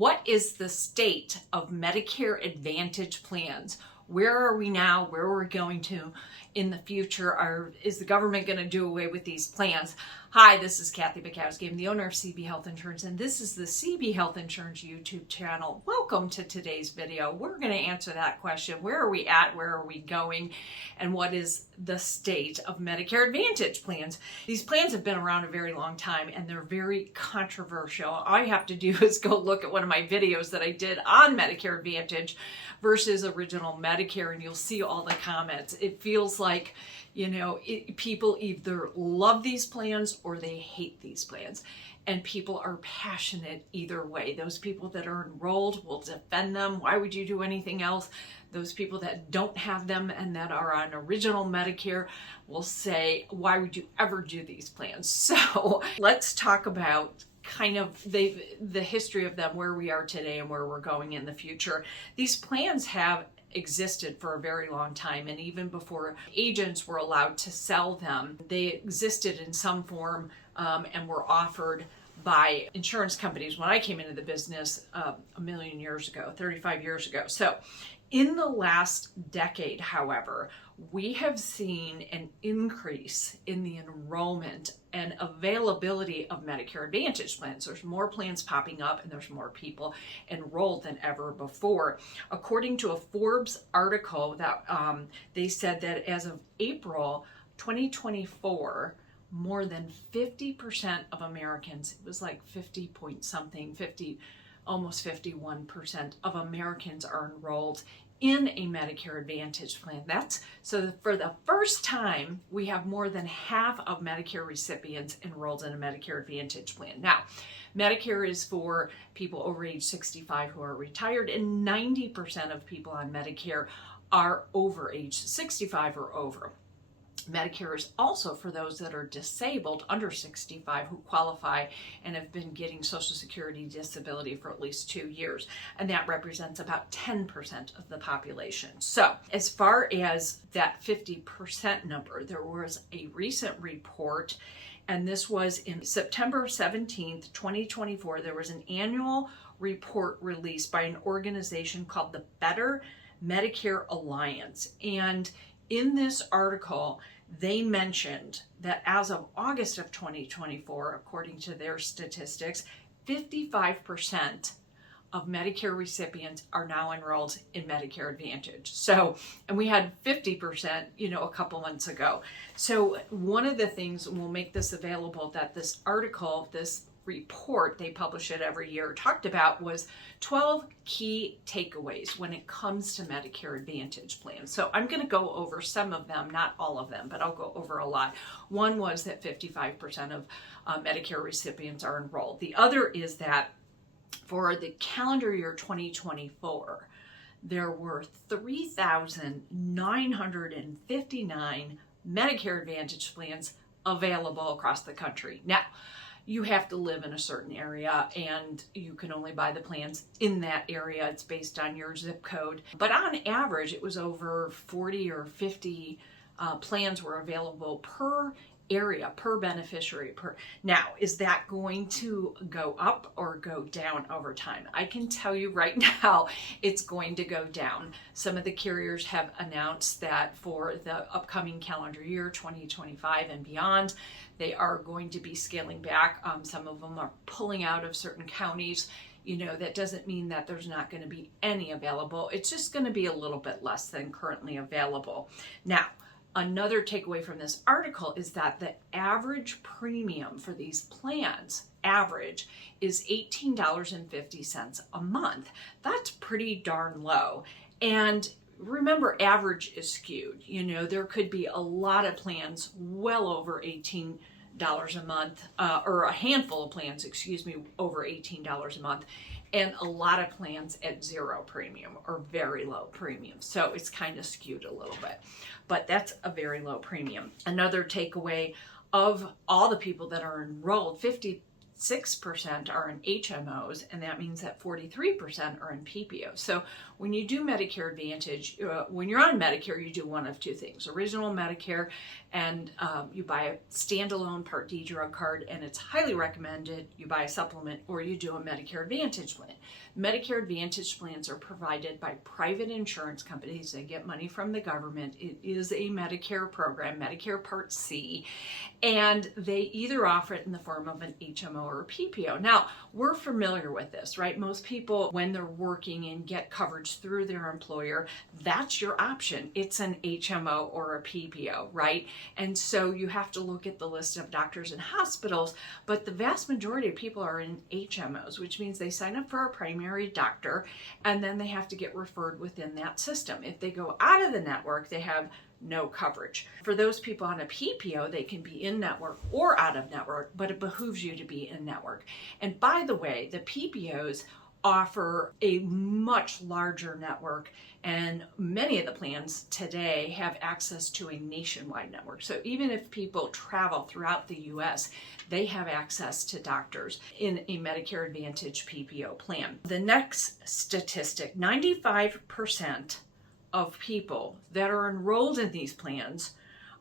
What is the state of Medicare Advantage plans? Where are we now? Where are we going to in the future? Is the government going to do away with these plans? Hi, this is Kathy Bukowski. I'm the owner of CB Health Insurance, and this is the CB Health Insurance YouTube channel. Welcome to today's video. We're going to answer that question. Where are we at? Where are we going? And what is the state of Medicare Advantage plans? These plans have been around a very long time, and they're very controversial. All I have to do is go look at one of my videos that I did on Medicare Advantage versus original Medicare, and you'll see all the comments. It feels like, people either love these plans or they hate these plans. And people are passionate either way. Those people that are enrolled will defend them. Why would you do anything else? Those people that don't have them and that are on original Medicare will say, why would you ever do these plans? So let's talk about kind of the history of them, where we are today and where we're going in the future. These plans have existed for a very long time, and even before agents were allowed to sell them, they existed in some form and were offered by insurance companies when I came into the business a million years ago, 35 years ago. So in the last decade, however, we have seen an increase in the enrollment and availability of Medicare Advantage plans. There's more plans popping up and there's more people enrolled than ever before. According to a Forbes article that they said that as of April 2024, more than 50% of Americans, it was like 50 point something, almost 51% of Americans are enrolled in a Medicare Advantage plan. So for the first time, we have more than half of Medicare recipients enrolled in a Medicare Advantage plan. Now, Medicare is for people over age 65 who are retired, and 90% of people on Medicare are over age 65 or over. Medicare is also for those that are disabled under 65 who qualify and have been getting Social Security disability for at least 2 years. And that represents about 10% of the population. So as far as that 50% number, there was a recent report, and this was in September 17th, 2024. There was an annual report released by an organization called the Better Medicare Alliance. And in this article, they mentioned that as of August of 2024, according to their statistics, 55% of Medicare recipients are now enrolled in Medicare Advantage. So, and we had 50%, a couple months ago. So one of the things, and we'll make this available, that this article, this report, they publish it every year, talked about was 12 key takeaways when it comes to Medicare Advantage plans. So I'm going to go over some of them, not all of them, but I'll go over a lot. One was that 55% of Medicare recipients are enrolled. The other is that for the calendar year 2024, there were 3,959 Medicare Advantage plans available across the country. Now, you have to live in a certain area, and you can only buy the plans in that area. It's based on your zip code. But on average, it was over 40 or 50 plans were available per area, per beneficiary. Now, is that going to go up or go down over time? I can tell you right now, it's going to go down. Some of the carriers have announced that for the upcoming calendar year, 2025 and beyond, they are going to be scaling back. Some of them are pulling out of certain counties. That doesn't mean that there's not going to be any available. It's just going to be a little bit less than currently available. Now, another takeaway from this article is that the average premium for these plans, is $18.50 a month. That's pretty darn low. And remember, average is skewed. There could be a lot of plans well over $18 a month, or a handful of plans, over $18 a month, and a lot of plans at zero premium or very low premium. So it's kind of skewed a little bit, but that's a very low premium. Another takeaway of all the people that are enrolled, 57% 6% are in HMOs, and that means that 43% are in PPO. So when you do Medicare Advantage, when you're on Medicare, you do one of two things: original Medicare, and you buy a standalone Part D drug card, and it's highly recommended you buy a supplement, or you do a Medicare Advantage plan. Medicare Advantage plans are provided by private insurance companies. They get money from the government. It is a Medicare program, Medicare Part C, and they either offer it in the form of an HMO or a PPO. Now, we're familiar with this, right? Most people, when they're working and get coverage through their employer, that's your option. It's an HMO or a PPO, right? And so you have to look at the list of doctors and hospitals, but the vast majority of people are in HMOs, which means they sign up for a primary doctor, and then they have to get referred within that system. If they go out of the network, they have no coverage. For those people on a PPO, they can be in network or out of network, but it behooves you to be in network. And by the way, the PPOs offer a much larger network, and many of the plans today have access to a nationwide network. So even if people travel throughout the US, they have access to doctors in a Medicare Advantage PPO plan. The next statistic: 95% of people that are enrolled in these plans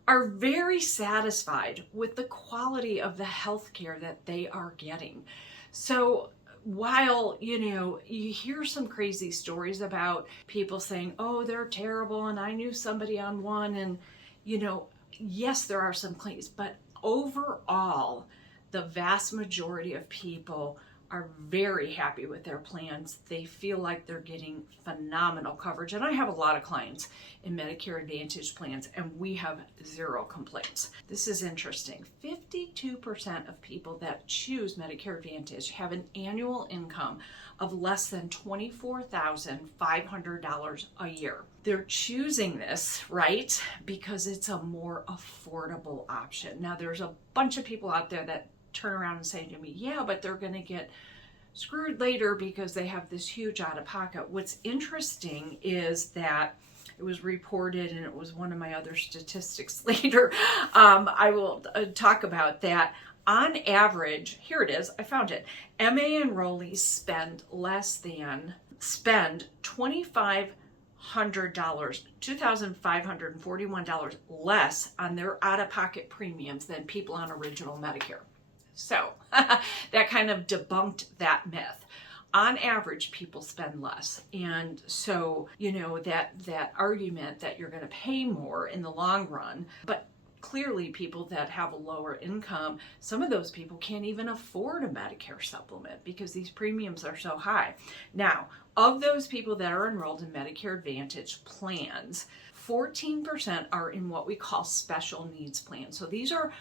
are very satisfied with the quality of the health care that they are getting. So while, you hear some crazy stories about people saying, oh, they're terrible, and I knew somebody on one, and, yes, there are some claims, but overall, the vast majority of people are very happy with their plans. They feel like they're getting phenomenal coverage. And I have a lot of clients in Medicare Advantage plans, and we have zero complaints. This is interesting. 52% of people that choose Medicare Advantage have an annual income of less than $24,500 a year. They're choosing this, right, because it's a more affordable option. Now, there's a bunch of people out there that turn around and say to me, yeah, but they're going to get screwed later because they have this huge out of pocket. What's interesting is that it was reported, and it was one of my other statistics later, I will talk about that. On average, here it is, I found it, MA enrollees spend $2,541 less on their out-of-pocket premiums than people on original Medicare. So that kind of debunked that myth. On average, people spend less. And so, that argument that you're going to pay more in the long run, but clearly people that have a lower income, some of those people can't even afford a Medicare supplement because these premiums are so high. Now, of those people that are enrolled in Medicare Advantage plans, 14% are in what we call special needs plans. So these are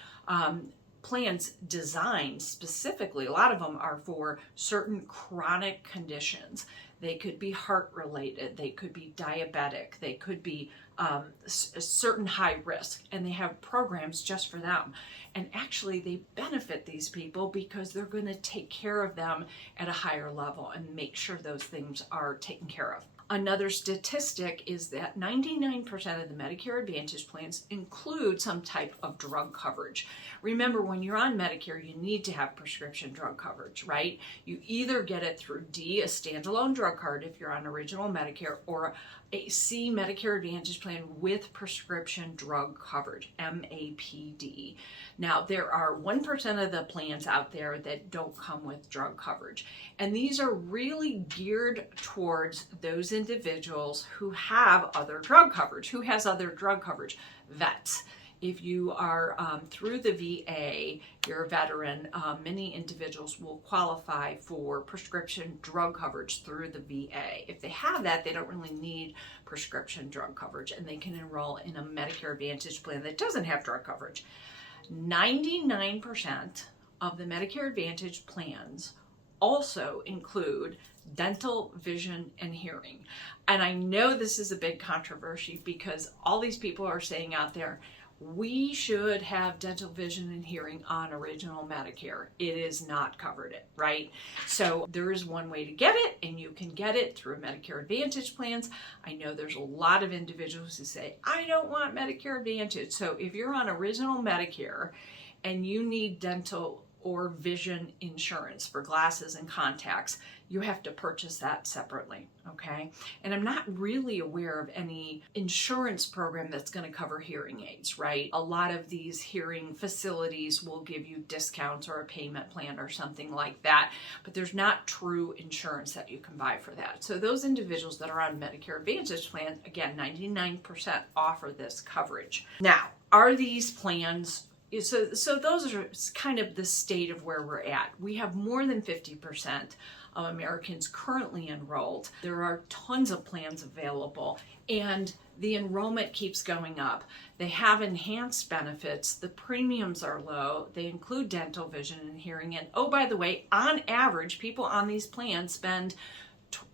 plans designed specifically, a lot of them are for certain chronic conditions. They could be heart related, they could be diabetic, they could be a certain high risk, and they have programs just for them. And actually they benefit these people because they're going to take care of them at a higher level and make sure those things are taken care of. Another statistic is that 99% of the Medicare Advantage plans include some type of drug coverage. Remember, when you're on Medicare, you need to have prescription drug coverage, right? You either get it through D, a standalone drug card if you're on original Medicare, or a C, Medicare Advantage plan with prescription drug coverage, MAPD. Now, there are 1% of the plans out there that don't come with drug coverage. And these are really geared towards those individuals who have other drug coverage. Who has other drug coverage? Vets. If you are through the VA, you're a veteran, many individuals will qualify for prescription drug coverage through the VA. If they have that, they don't really need prescription drug coverage, and they can enroll in a Medicare Advantage plan that doesn't have drug coverage. 99% of the Medicare Advantage plans also include dental, vision, and hearing. And I know this is a big controversy because all these people are saying out there, we should have dental, vision, and hearing on original Medicare. It is not covered, right? So there is one way to get it, and you can get it through Medicare Advantage plans. I know there's a lot of individuals who say, I don't want Medicare Advantage. So if you're on original Medicare and you need dental, or vision insurance for glasses and contacts, you have to purchase that separately, okay? And I'm not really aware of any insurance program that's going to cover hearing aids, right? A lot of these hearing facilities will give you discounts or a payment plan or something like that, but there's not true insurance that you can buy for that. So those individuals that are on Medicare Advantage plan, again, 99% offer this coverage. Now, are these plans so those are kind of the state of where we're at. We have more than 50% of Americans currently enrolled. There are tons of plans available, and the enrollment keeps going up. They have enhanced benefits. The premiums are low. They include dental, vision, and hearing. And oh, by the way, on average, people on these plans spend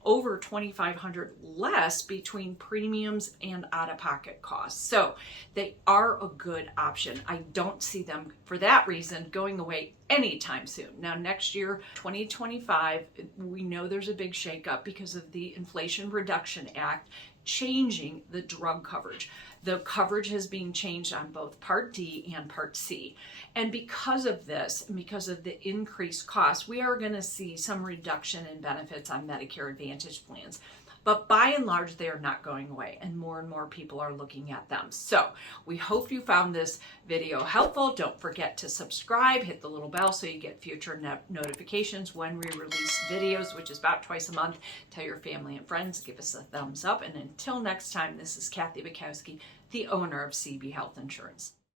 over $2,500 less between premiums and out-of-pocket costs. So they are a good option. I don't see them, for that reason, going away anytime soon. Now, next year, 2025, we know there's a big shakeup because of the Inflation Reduction Act changing the drug coverage. The coverage is being changed on both Part D and Part C. And because of this, and because of the increased costs, we are going to see some reduction in benefits on Medicare Advantage plans. But by and large, they are not going away, and more people are looking at them. So we hope you found this video helpful. Don't forget to subscribe, hit the little bell so you get future notifications when we release videos, which is about twice a month. Tell your family and friends, give us a thumbs up. And until next time, this is Kathy Bukowski, the owner of CB Health Insurance.